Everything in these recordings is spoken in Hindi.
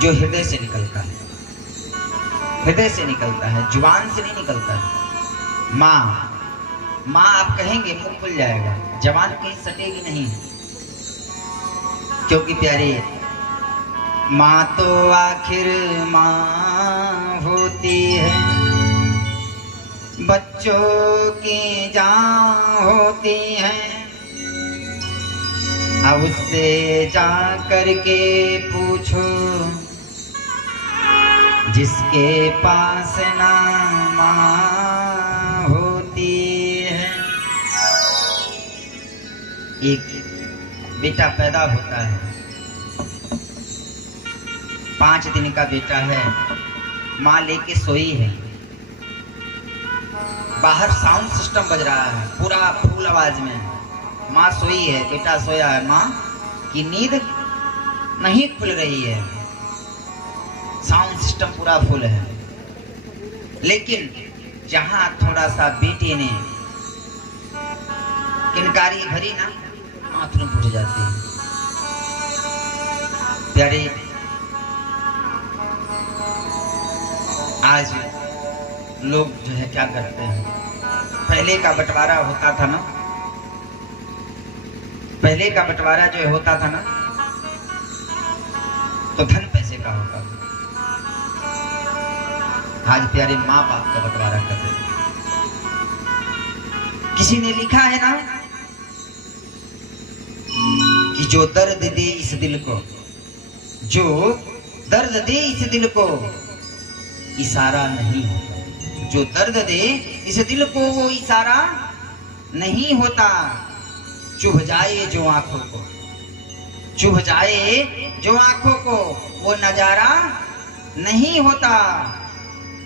जो हृदय से निकलता है, हृदय से निकलता है, जुबान से नहीं निकलता है। माँ माँ आप कहेंगे मुंह खुल जाएगा, जबान कहीं सटेगी नहीं, क्योंकि प्यारे माँ तो आखिर माँ होती है, बच्चों की जान होती है। अब उससे जा करके पूछो जिसके पास ना माँ होती है। एक बेटा पैदा होता है, 5 दिन का बेटा है, माँ लेके सोई है, बाहर साउंड सिस्टम बज रहा है पूरा फुल आवाज में, माँ सोई है, बेटा सोया है, माँ की नींद नहीं खुल रही है, साउंड सिस्टम पूरा फुल है। लेकिन जहां थोड़ा सा बेटे ने किनकारी भरी ना, माँ तुरंत उठ जाती है। प्यारे आज लोग जो है क्या करते हैं, पहले का बंटवारा होता था ना, पहले का बंटवारा जो होता था ना, तो धन पैसे का होता था। आज प्यारे माँ बाप का बंटवारा कर रहे हैं। किसी ने लिखा है ना कि जो दर्द दे इस दिल को, जो दर्द दे इस दिल को इशारा नहीं होता, जो दर्द दे इस दिल को वो इशारा नहीं होता। चुभ जाए जो आंखों को, चुभ जाए जो आंखों को वो नजारा नहीं होता।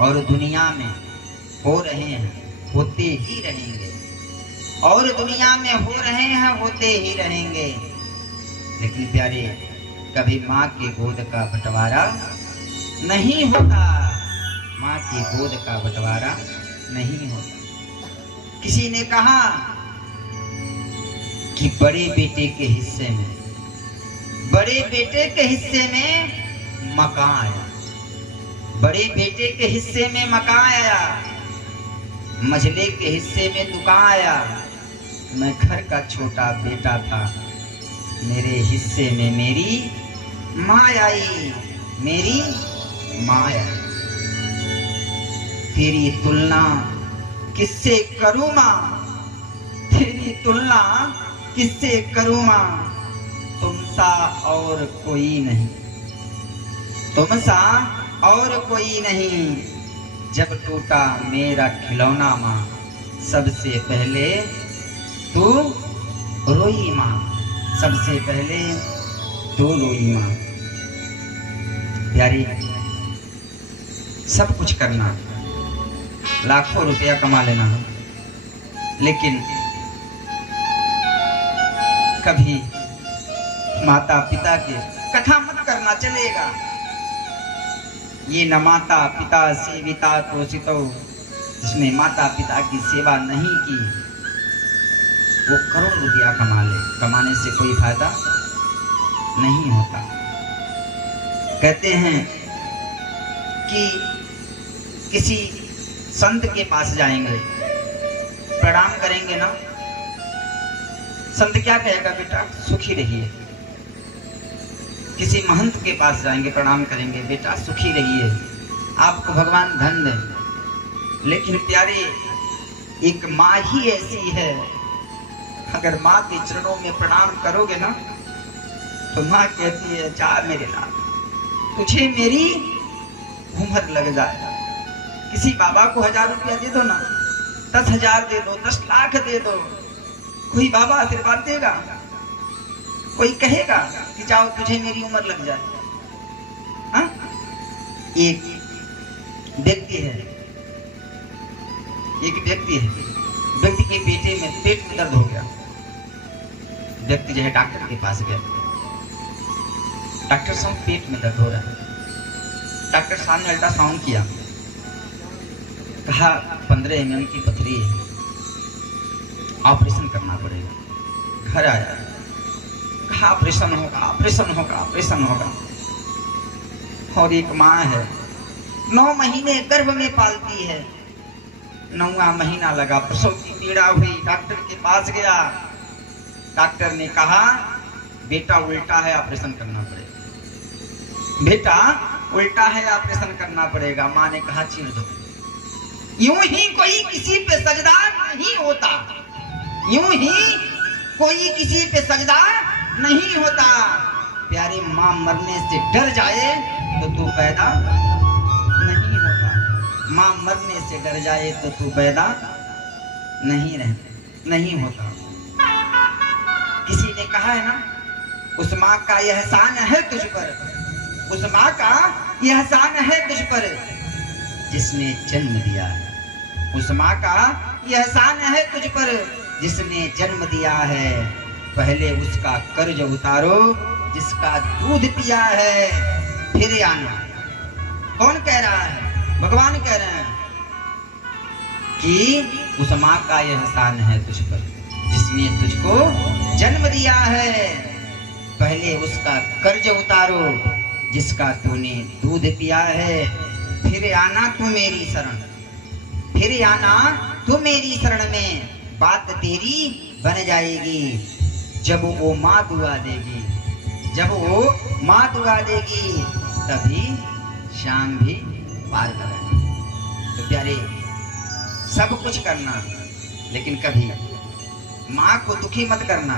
और दुनिया में हो रहे हैं होते ही रहेंगे, और दुनिया में हो रहे हैं होते ही रहेंगे। लेकिन प्यारे कभी माँ के गोद का बंटवारा नहीं होता, माँ के गोद का बंटवारा नहीं होता। किसी ने कहा कि बड़े बेटे के हिस्से में, बड़े बेटे के हिस्से में मकान आया, बड़े बेटे के हिस्से में मकान आया, मझले के हिस्से में दुकान आया। मैं घर का छोटा बेटा था, मेरे हिस्से में मेरी माँ आई, मेरी माँ आई। तेरी तुलना किससे करूँ माँ, तेरी तुलना किससे करूँ माँ, तुम सा और कोई नहीं, तुम सा और कोई नहीं। जब टूटा मेरा खिलौना माँ, सबसे पहले तू रोई माँ, सबसे पहले तू रोई माँ। प्यारी सब कुछ करना, लाखों रुपया कमा लेना, लेकिन कभी माता पिता के कथा मत करना चलेगा। ये न माता पिता सेविता तोषितो, जिसने माता पिता की सेवा नहीं की वो करोड़ रुपया कमा ले, कमाने से कोई फायदा नहीं होता। कहते हैं कि किसी संत के पास जाएंगे, प्रणाम करेंगे ना, संत क्या कहेगा, बेटा सुखी रहिए। किसी महंत के पास जाएंगे, प्रणाम करेंगे, बेटा सुखी रहिए, आपको भगवान धन दे। लेकिन प्यारे एक माँ ही ऐसी है, अगर माँ के चरणों में प्रणाम करोगे ना तो माँ कहती है जा मेरे लाल, तुझे मेरी उम्र लग जाएगा। किसी बाबा को 1000 रुपया दे दो ना, 10,000 दे दो, 10 लाख दे दो, कोई बाबा आशीर्वाद देगा? कोई कहेगा कि जाओ तुझे मेरी उम्र लग जाए? हाँ? एक व्यक्ति है, व्यक्ति के पेट में दर्द हो गया। व्यक्ति जो है डॉक्टर के पास गया, डॉक्टर साहब पेट में दर्द हो रहा है। डॉक्टर साहब ने अल्ट्रासाउंड किया, कहा 15 mm की पथरी है, ऑपरेशन करना पड़ेगा। घर आया, कहा ऑपरेशन होगा, ऑपरेशन होगा, ऑपरेशन होगा। और एक माँ है 9 महीने गर्भ में पालती है। 9वां महीना लगा, प्रसव की पीड़ा हुई, डॉक्टर के पास गया। डॉक्टर ने कहा बेटा उल्टा है, ऑपरेशन करना पड़ेगा। बेटा उल्टा है, ऑपरेशन करना पड़ेगा। माँ ने कहा चीर दो। यूं ही कोई किसी पे सजदा नहीं होता, यूं ही कोई किसी पे सजदा नहीं होता। प्यारे माँ मरने से डर जाए तो तू पैदा नहीं होता। माँ मरने से डर जाए तो तू पैदा नहीं होता। किसी ने कहा है ना, उस माँ का एहसान है तुझ पर, उस माँ का एहसान है तुझ पर जिसने जन्म दिया है। उस माँ का एहसान है तुझ पर जिसने जन्म दिया है। पहले उसका कर्ज उतारो जिसका दूध पिया है, फिर आना। कौन कह रहा है? भगवान कह रहे हैं कि उस माँ का एहसान है तुझ पर जिसने तुझको जन्म दिया है। पहले उसका कर्ज उतारो जिसका तूने दूध पिया है, फिर आना तू मेरी शरण, फिर आना तू मेरी शरण में। बात तेरी बन जाएगी जब वो माँ दुआ देगी, जब वो माँ दुआ देगी तभी शाम भी पार करेगा। तो प्यारे, सब कुछ करना लेकिन कभी माँ को दुखी मत करना।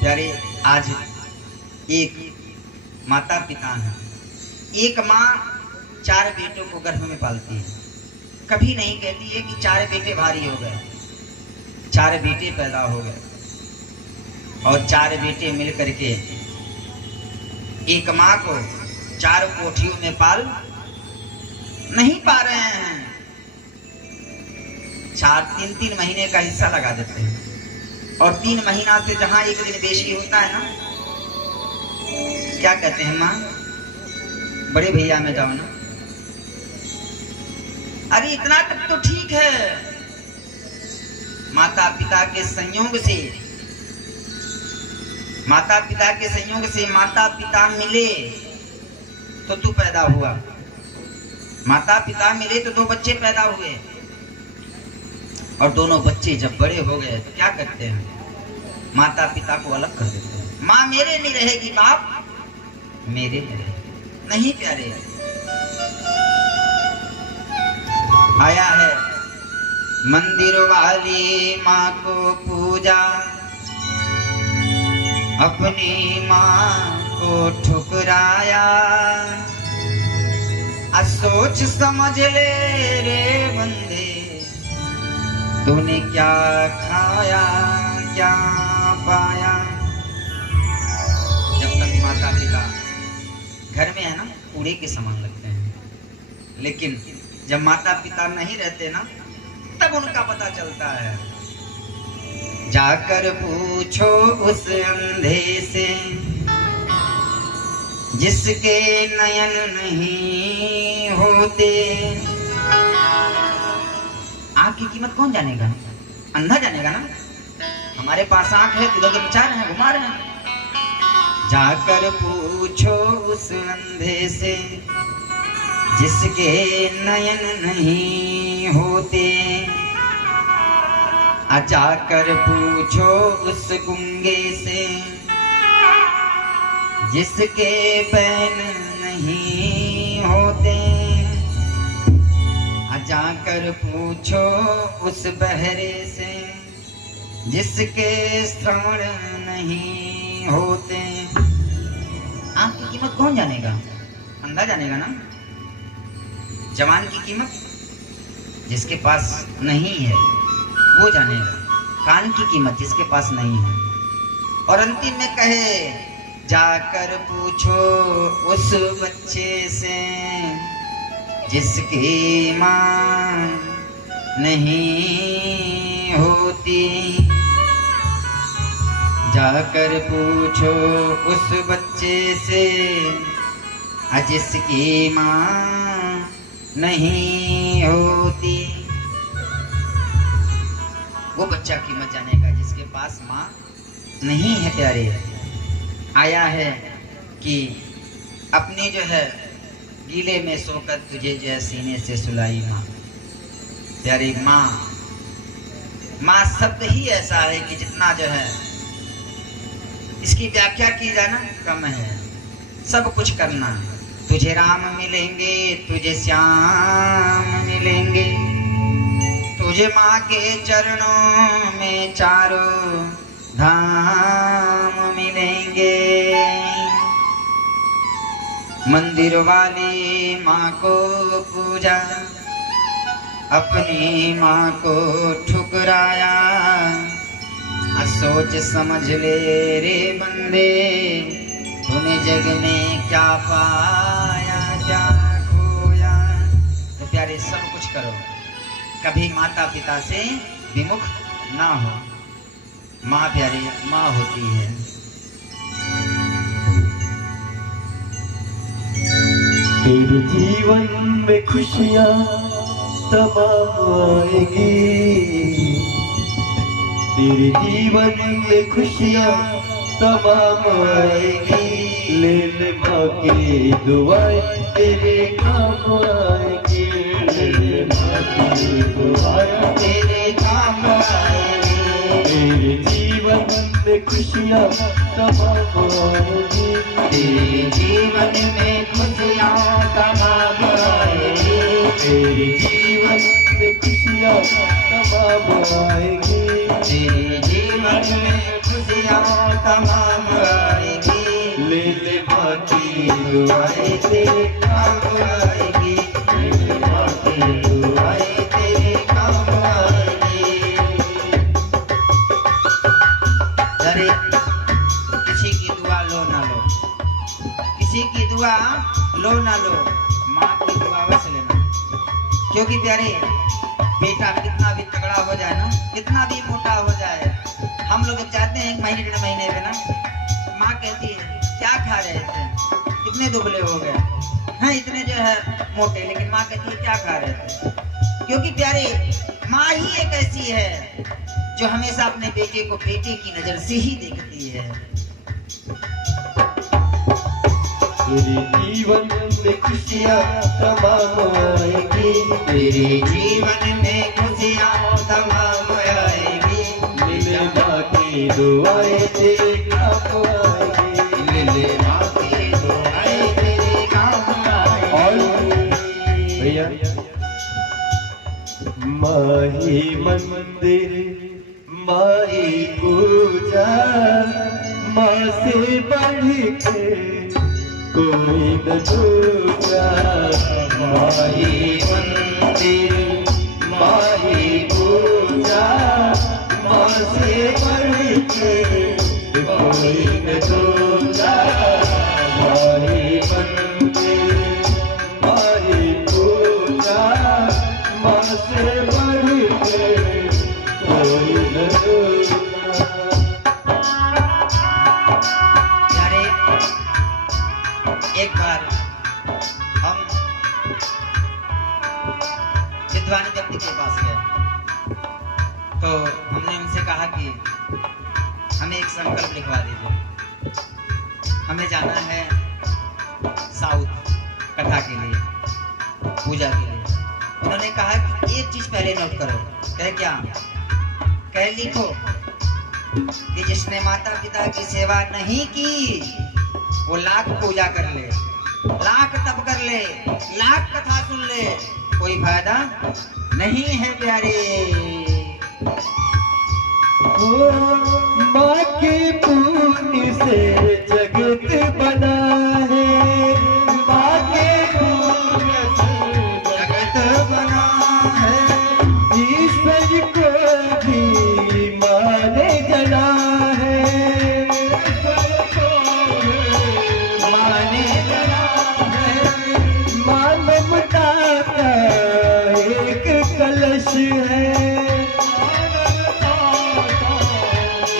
प्यारे, आज एक माता पिता है, एक माँ 4 बेटों को गर्भ में पालती है। कभी नहीं कहती है कि 4 बेटे भारी हो गए। 4 बेटे पैदा हो गए और 4 बेटे मिल करके एक माँ को 4 कोठियों में पाल नहीं पा रहे हैं। 3-3 महीने का हिस्सा लगा देते हैं और 3 महीना से जहां एक दिन बेशी होता है ना, क्या कहते हैं माँ, बड़े भैया में जाओ ना। अरे इतना तक तो ठीक है, माता पिता के संयोग से, माता पिता के संयोग से माता पिता मिले तो तू पैदा हुआ। माता पिता मिले तो 2 बच्चे पैदा हुए और दोनों बच्चे जब बड़े हो गए तो क्या करते हैं, माता पिता को अलग कर देते हैं। माँ मेरे में रहेगी, बाप मेरे में रहेगी। नहीं प्यारे, आया है मंदिर वाली माँ को पूजा, अपनी माँ को ठुकराया। सोच समझ ले रे बंदे, तूने क्या खाया क्या पाया। जब तक माता पिता घर में है ना, कूड़े के समान लगते हैं, लेकिन जब माता पिता नहीं रहते ना, तब उनका पता चलता है। जाकर पूछो उस अंधे से जिसके नयन नहीं होते। आँख की कीमत कौन जानेगा? अंधा जानेगा ना। हमारे पास आँख है, इधर बचा रहे हैं, घुमा रहे हैं। जाकर पूछो उस अंधे से जिसके नयन नहीं होते। जाकर पूछो उस गूंगे से जिसके बैन नहीं होते। जाकर पूछो उस बहरे से जिसके श्रवण नहीं होते। आँख की कीमत कौन जानेगा? अंधा जानेगा ना। जवान की कीमत जिसके पास नहीं है वो जानेगा। कान की कीमत जिसके पास नहीं है। और अंतिम में कहे, जाकर पूछो उस बच्चे से जिसकी माँ नहीं होती। जाकर पूछो उस बच्चे से जिसकी माँ नहीं होती। वो बच्चा कीमत जानेगा जिसके पास माँ नहीं है। प्यारे, आया है कि अपनी जो है गीले में सोकर तुझे जो है सीने से सुलाई माँ। प्यारी माँ, माँ शब्द ही ऐसा है कि जितना जो है इसकी व्याख्या की जाए ना कम है। सब कुछ करना, तुझे राम मिलेंगे, तुझे श्याम मिलेंगे, तुझे माँ के चरणों में चारों धाम मिलेंगे। मंदिर वाली माँ को पूजा, अपनी माँ को ठुकराया, सोच समझ ले रे बंदे, तूने जग में क्या पाया क्या खोया। तो प्यारे सब कुछ करो, कभी माता पिता से विमुख ना हो। माँ प्यारी माँ होती है। तेरे जीवन में खुशियाँ तमाम आएगी, तेरे जीवन में खुशियाँ तमाम आएगी। ले ले माँ की दुआएं तेरे काम आएगी, ले ले माँ की दुआएं तेरे काम आएगी। तेरे जीवन में खुशियाँ तमाम आएगी, तेरे जीवन में खुशियाँ तमाम आएगी। तेरे जीवन में खुशियाँ तमाम आएगी, तेरे जीवन में खुशियाँ तमाम आएगी। ले ले माँ की दुआएं तेरे काम आएगी, ले ले माँ की दुआएं तेरे काम आएगी। अरे किसी की दुआ लो ना लो, किसी की दुआ लो ना लो, माँ की दुआ अवश्य लेना। क्योंकि प्यारे बेटा कितना भी तगड़ा हो जाए ना, कितना भी मोटा हो जाए, हम लोग जब जाते हैं 1 महीने 1.5 महीने पे ना, माँ कहती है क्या खा रहे थे, कितने दुबले हो गए हैं, इतने जो है मोटे, लेकिन माँ कहती है क्या खा रहे थे। क्योंकि प्यारे माँ ही एक ऐसी है जो हमेशा अपने बेटे को बेटे की नजर से ही देखती है। तेरे जीवन में खुशियाँ तमाम आएगी, तेरे जीवन में खुशियाँ तमाम आएगी। ले ले माँ की दुआएं तेरे काम आएगी, ले ले माँ की दुआएं तेरे काम आएगी। भैया माही मंदिर माही पूजा, माँ से बढ़ के कोई न दूजा। माही मंदिर माही पूजा, माँ से बढ़ के कोई न दूजा। माही मंदिर माही पूजा, माँ से बढ़ के कोई न दूजा। एक बार हम विद्वानी व्यक्ति के पास गए, तो हमने उनसे कहा कि हमें एक संकल्प लिखवा दीजिए, हमें जाना है साउथ कथा के लिए, पूजा के लिए। उन्होंने कहा कि एक चीज पहले नोट करो। कह क्या? कह लिखो कि जिसने माता पिता की सेवा नहीं की वो लाख पूजा कर ले, लाख तप कर ले, लाख कथा सुन ले, कोई फायदा नहीं है प्यारे। माँ के पुण्य से जगत बना है, माँ के पुण्य से जगत बना है, ईश्वर को भी माँ ने जना है। माँ ने जना है, माँ ममता का एक कलश है,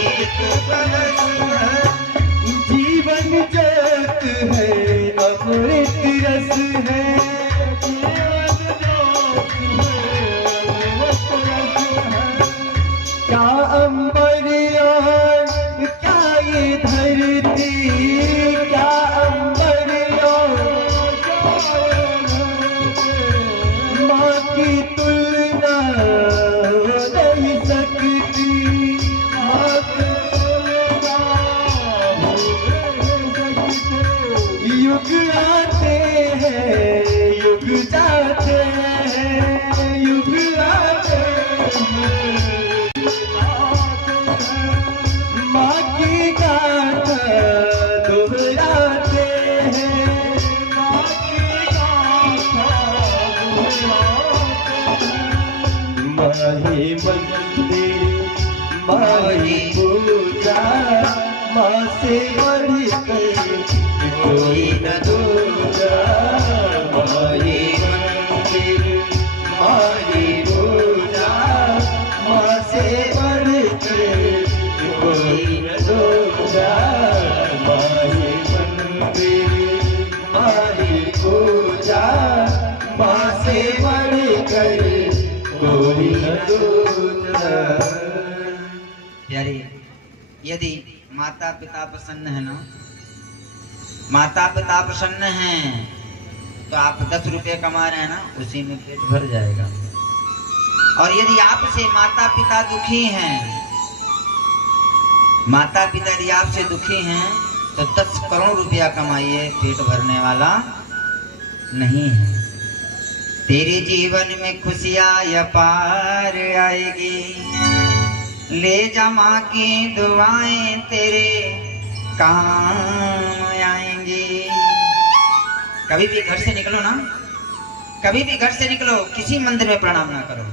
एक कलश है, जीवन ज्योत है, अमृत रस है। क्या अंबर और क्या ये धरती, क्या अंबर और माही मंदिर माही पूजा, माँ से बढ़कर कोई न दूजा। माही मंदिर माही पूजा, माँ से बढ़कर कोई न दूजा। माही मंदिर माही पूजा, माँ से बढ़कर कोई न दूजा। प्यारे, यदि माता पिता प्रसन्न है ना, माता पिता प्रसन्न हैं, तो आप 10 रुपये कमा रहे हैं ना, उसी में पेट भर जाएगा। और यदि आपसे माता पिता दुखी हैं, माता पिता यदि आपसे दुखी हैं, तो 10 करोड़ रुपया कमाइए, पेट भरने वाला नहीं है। तेरे जीवन में खुशियां अपार आएगी, ले जा माँ की दुआएं तेरे काम आएंगी। कभी भी घर से निकलो ना, कभी भी घर से निकलो, किसी मंदिर में प्रणाम ना करो।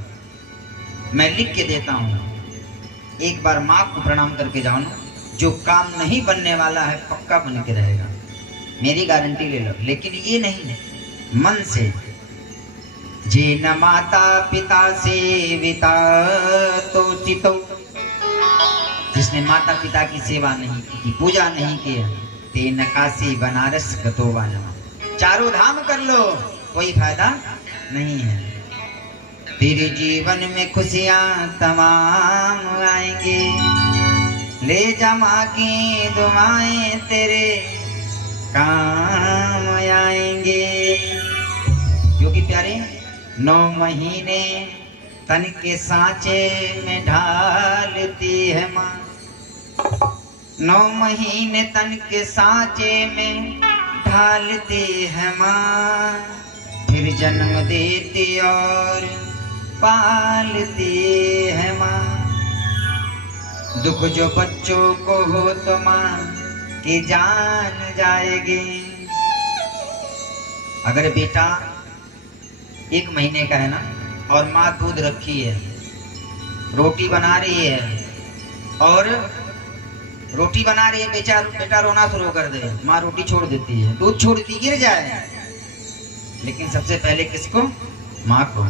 मैं लिख के देता हूँ, एक बार माँ को प्रणाम करके जाओ ना, जो काम नहीं बनने वाला है पक्का बन के रहेगा, मेरी गारंटी ले लो। लेकिन ये नहीं, मन से जे न माता पिता सेविता तो चितो, जिसने माता पिता की सेवा नहीं की, पूजा नहीं किया, ते नकाशी बनारस गतो वाला, चारों धाम कर लो, कोई फायदा नहीं है। तेरे जीवन में खुशियां तमाम आएंगी, ले जा माँ की दुआएं तेरे काम आएंगे। क्योंकि प्यारे, 9 महीने तन के सांचे में ढालती है माँ, 9 महीने तन के सांचे में ढालती है माँ, फिर जन्म देती और पालती है माँ। दुख जो बच्चों को हो तो माँ की जान जाएगी। अगर बेटा 1 महीने का है ना, और माँ दूध रखी है, रोटी बना रही है, और रोटी बना रही है, बेटा रोना शुरू कर दे, माँ रोटी छोड़ देती है, दूध छोड़ देती, गिर जाए। लेकिन सबसे पहले किसको? माँ को।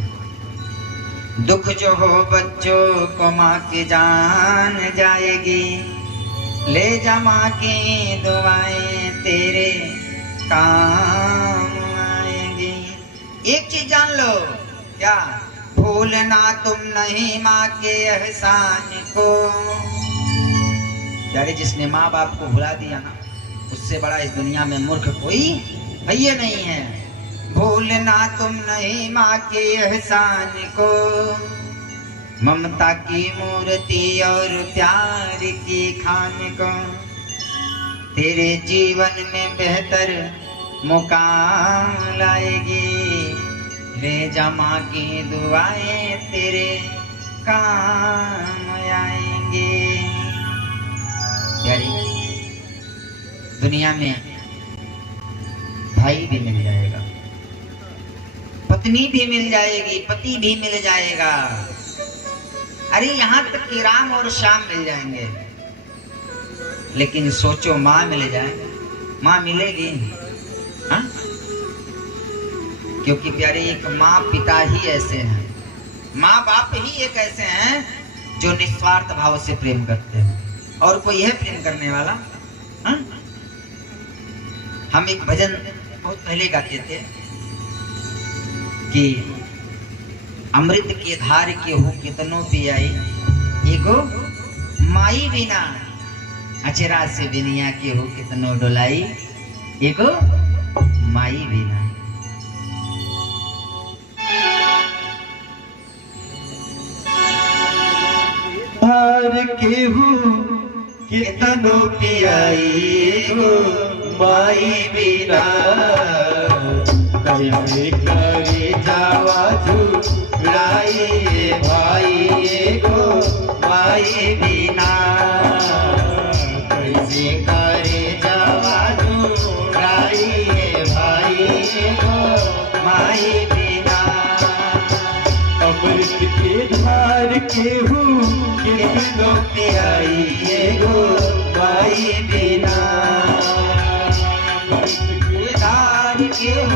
दुख जो हो बच्चों को माँ की जान जाएगी, ले जा माँ की दुआएं तेरे काम आएंगी। एक चीज जान लो, क्या? भूलना तुम नहीं माँ के एहसान को। यारे, जिसने माँ बाप को भुला दिया ना, उससे बड़ा इस दुनिया में मूर्ख कोई है ही नहीं है। भूलना तुम नहीं माँ के एहसान को, ममता की मूर्ति और प्यार की खान को, तेरे जीवन में बेहतर मुकाम लाएगी, ले जा माँ की दुआएं तेरे काम आएंगे। यारी, दुनिया में भाई भी मिल जाएगा, पत्नी भी मिल जाएगी, पति भी मिल जाएगा, अरे यहाँ तक कि राम और श्याम मिल जाएंगे। लेकिन सोचो, माँ मिल जाए, माँ मिलेगी? हाँ? क्योंकि प्यारे, एक माँ पिता ही ऐसे हैं, माँ बाप ही एक ऐसे हैं जो निस्वार्थ भाव से प्रेम करते हैं, और कोई है प्रेम करने वाला? हाँ? हम एक भजन बहुत पहले गाते थे कि अमृत के धार के हो कितनों पियाई, एगो माई बिना अचरा से बिनिया के हो कितनों डोलाई, एगो माई बिना। धार के हो कितनों पियाई को माई बिना, कैसे करे जावा झुराई भाई को माई बिना, कैसे करे जावा झुराई भाई को माई बिना। अमृत के धार केहू कितनो प्याई एगो माई बिना। दार के हो